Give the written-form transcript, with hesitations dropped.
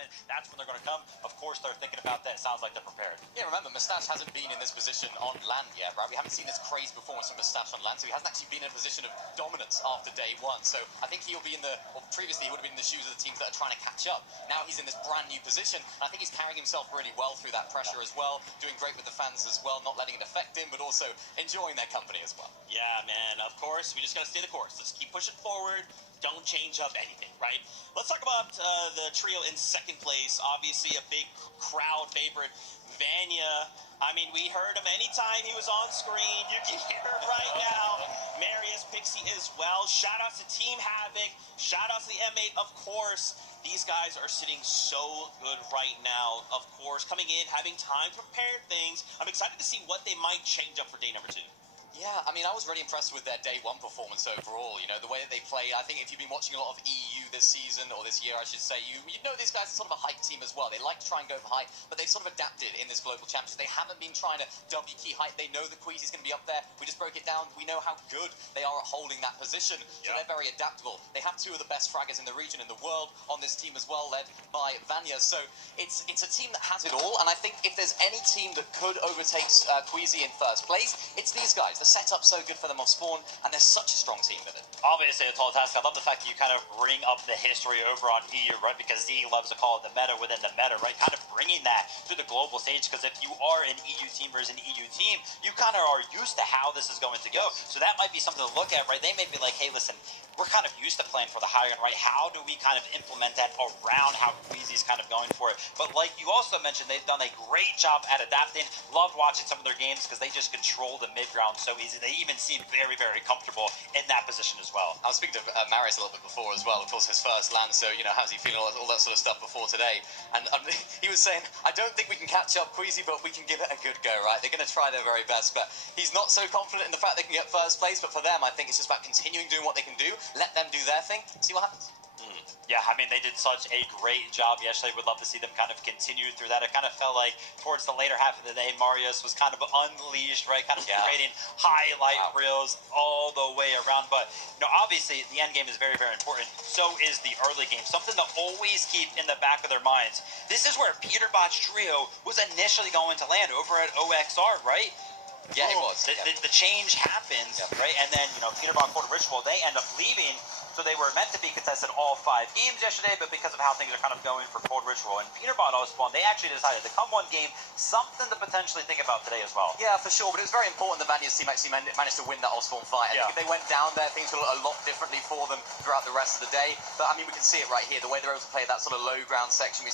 moment, that's when they're going to come. Of course, they're thinking about that. It sounds like they're prepared. Yeah, remember, Moustache hasn't been in this position on land yet, right? We haven't seen this crazy performance from Moustache on land, so he hasn't actually been in a position of dominance after day one. So I think he'll be in the, well, previously he would have been in the shoes of the teams that are trying to catch up. Now he's in this brand new position, and I think he's carrying himself really well through that pressure as well, doing great with the fans as well, not letting it affect him, but also enjoying their company as well. Yeah, man, of course, we just got to stay the course. Let's keep pushing forward. Don't change up anything, right? Let's talk about the trio in second place. Obviously, a big crowd favorite, Vanya. I mean, we heard him anytime he was on screen. You can hear it right now. Marius, Pixie as well. Shout out to Team Havoc. Shout out to the M8, of course. These guys are sitting so good right now, of course, coming in, having time to prepare things. I'm excited to see what they might change up for day number 2. Yeah, I mean, I was really impressed with their day one performance overall. You know, the way that they played. I think if you've been watching a lot of EU this season, or this year, I should say, you know these guys are sort of a hype team as well. They like to try and go for hype, but they've sort of adapted in this global championship. They haven't been trying to W key hype. They know that Queasy's going to be up there. We just broke it down. We know how good they are at holding that position, so they're very adaptable. They have 2 of the best fraggers in the region, in the world, on this team as well, led by Vanya. So it's a team that has it all, and I think if there's any team that could overtake Queasy in first place, it's these guys. The setup's so good for them off spawn, and they're such a strong team with it. Obviously, a tall task. I love the fact that you kind of bring up the history over on EU, right? Because Z loves to call it the meta within the meta, right? Kind of bringing that to the global stage, because if you are an EU team versus an EU team, you kind of are used to how this is going to go. So that might be something to look at, right? They may be like, hey, listen, we're kind of used to playing for the high ground, right? How do we kind of implement that around how Queasy's kind of going for it? But like you also mentioned, they've done a great job at adapting. Loved watching some of their games because they just control the mid ground so easy. They even seem very, very comfortable in that position as well. I was speaking to Marius a little bit before as well. Of course, his first land, so, you know, how's he feeling, all that sort of stuff before today. And he was saying, I don't think we can catch up Queasy, but we can give it a good go, right? They're going to try their very best, but he's not so confident in the fact they can get first place, but for them, I think it's just about continuing doing what they can do, let them do their thing, see what happens. Yeah, I mean, they did such a great job yesterday. Would love to see them kind of continue through that. It kind of felt like towards the later half of the day, Marius was kind of unleashed, right? Kind of creating highlight reels all the way around. But, you know, obviously, the end game is very, very important. So is the early game. Something to always keep in the back of their minds. This is where Peterbot's trio was initially going to land over at OXR, right? Yeah, it was. The change happens, right? And then, you know, Peterbot, Port Ritual, they end up leaving. So they were meant to be contested all 5 games yesterday, but because of how things are kind of going for Port Ritual and Peterbot Spawn, they actually decided to come one game, something to potentially think about today as well. Yeah, for sure, but it was very important that Vanya's team actually managed to win that Spawn fight. I think if they went down there, things would look a lot differently for them throughout the rest of the day. But, I mean, we can see it right here, the way they're able to play that sort of low ground section. We